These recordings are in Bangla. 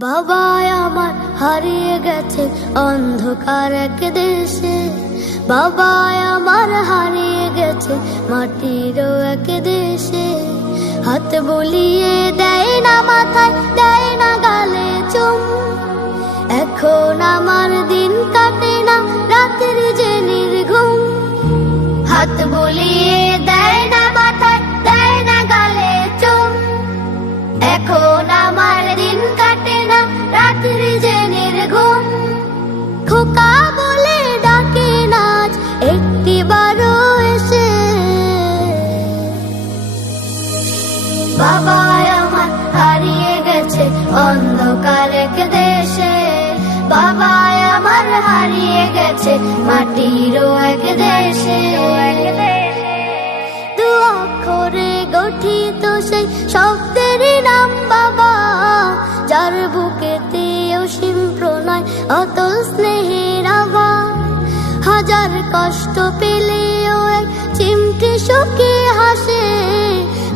বাবা আমার হারিয়ে গেছে অন্ধকার এক দেশে, বাবা আমার হারিয়ে গেছে মাটির এক দেশে। হাত বুলিয়ে দেয় না মাথায়, দেয় না গালে চুম, এখন আমার দিন কাটে না রাতের যে নির্ঘুম। হাত বুলিয়ে দেয় না মাথায়, দেয় না গালে চুম, এখন আমার দিন কাটে না রাতের যে নির্ঘুম। খোকা বলে ডাকে নাচ একটি বারো এসে, বাবা আমার হারিয়ে গেছে অন্ধকার এক দেশে, বাবা আমার হারিয়ে গেছে মাটির এক দেশে। দু অক্ষরে গঠিত সেই শব্দেরই নাম বাবা, যার বুকেতে অসীম প্রণয় অতল স্নেহের আভার। হাজার কষ্ট পেলেও এক চিমটি সুখে হাসে,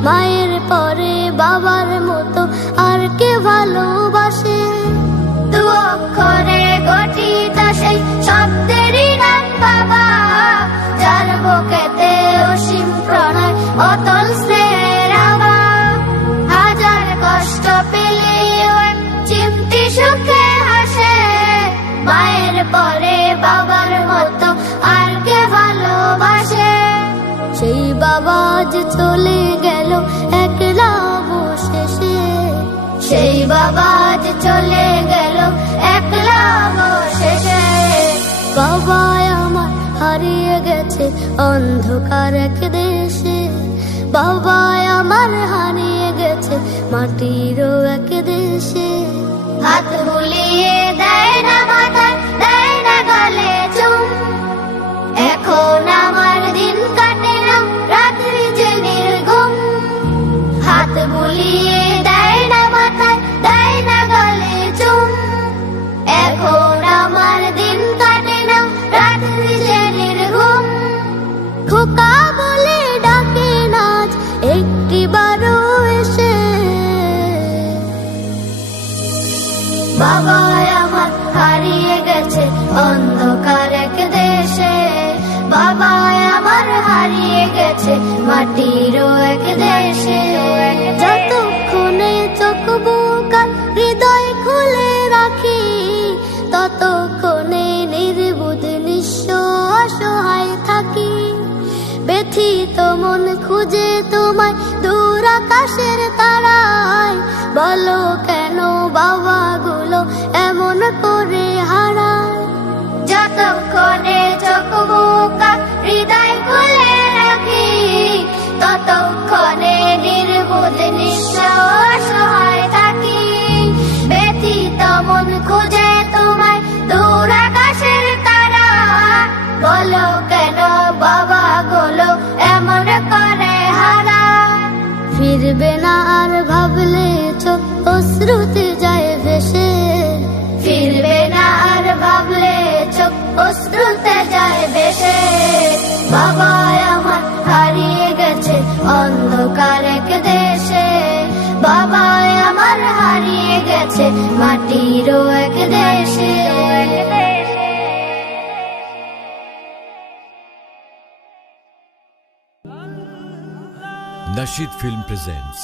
মায়ের পরে বাবার মতো আর কে ভালোবাসে। দু অক্ষরে গঠিত সেই শব্দেরই নাম বাবা, যার বুকেতে অসীম প্রণয় অতল স্নেহের আভার। হাজার কষ্ট পেলেও এক চিমটি সুখে হাসে, মায়ের পরে বাবার মতো আর কে ভালোবাসে। সেই বাবা আজ চলে গেল একলা অবশেষে, সেই বাবা আজ চলে গেল একলা অবশেষে। বাবা আমার হারিয়ে গেছে অন্ধকার এক দেশে, বাবা আমার হারিয়ে গেছে মাটির এক দেশে। হাত বুলিয়ে দেয় না মাথায়, দেয় না গালে চুম, এখন আমার দিন কাটে না রাত্রি যে নির্ঘুম। হাত বুলিয়ে দেয় না মাথায়, দেয় না গালে চুম, এখন আমার দিন কাটে না রাত্রি যে নির্ঘুম। খোকা বলে ডাকে নাচ একটি বারো এসে, বাবা আমার হারিয়ে গেছে অন্ধকার এক দেশে, বাবা আমার হারিয়ে গেছে মাটির এক দেশে। যতক্ষণে চোখ বুক আর হৃদয় খুলে রাখি, ততক্ষণে নির্বুধ নিঃস্ব অসহায় থাকি। ব্যথিত মন খুঁজে তোমায় দূর আকাশের তারায়, বলো কেন বাবা গুলো এমন করে হারায়। যতক্ষণে চোখ বুক আর হৃদয় খুলে রাখি, ততক্ষণে নির্বুধ নিঃস্ব অসহায় থাকি। ব্যথিত মন খুঁজে তোমায় দূর আকাশের তারা, বলো কেন বাবা গুলো এমন করে হারায়। ফিরবে না আর ভাবলে চোখ অশ্রুতে যায় ভেসে, ফিরবে না আর ভাবলে চোখ অশ্রুতে যায় ভেসে। বাবা আমার হারিয়ে গেছে অন্ধকার এক দেশে, বাবা আমার হারিয়ে গেছে মাটির এক দেশে। Nasheed Film presents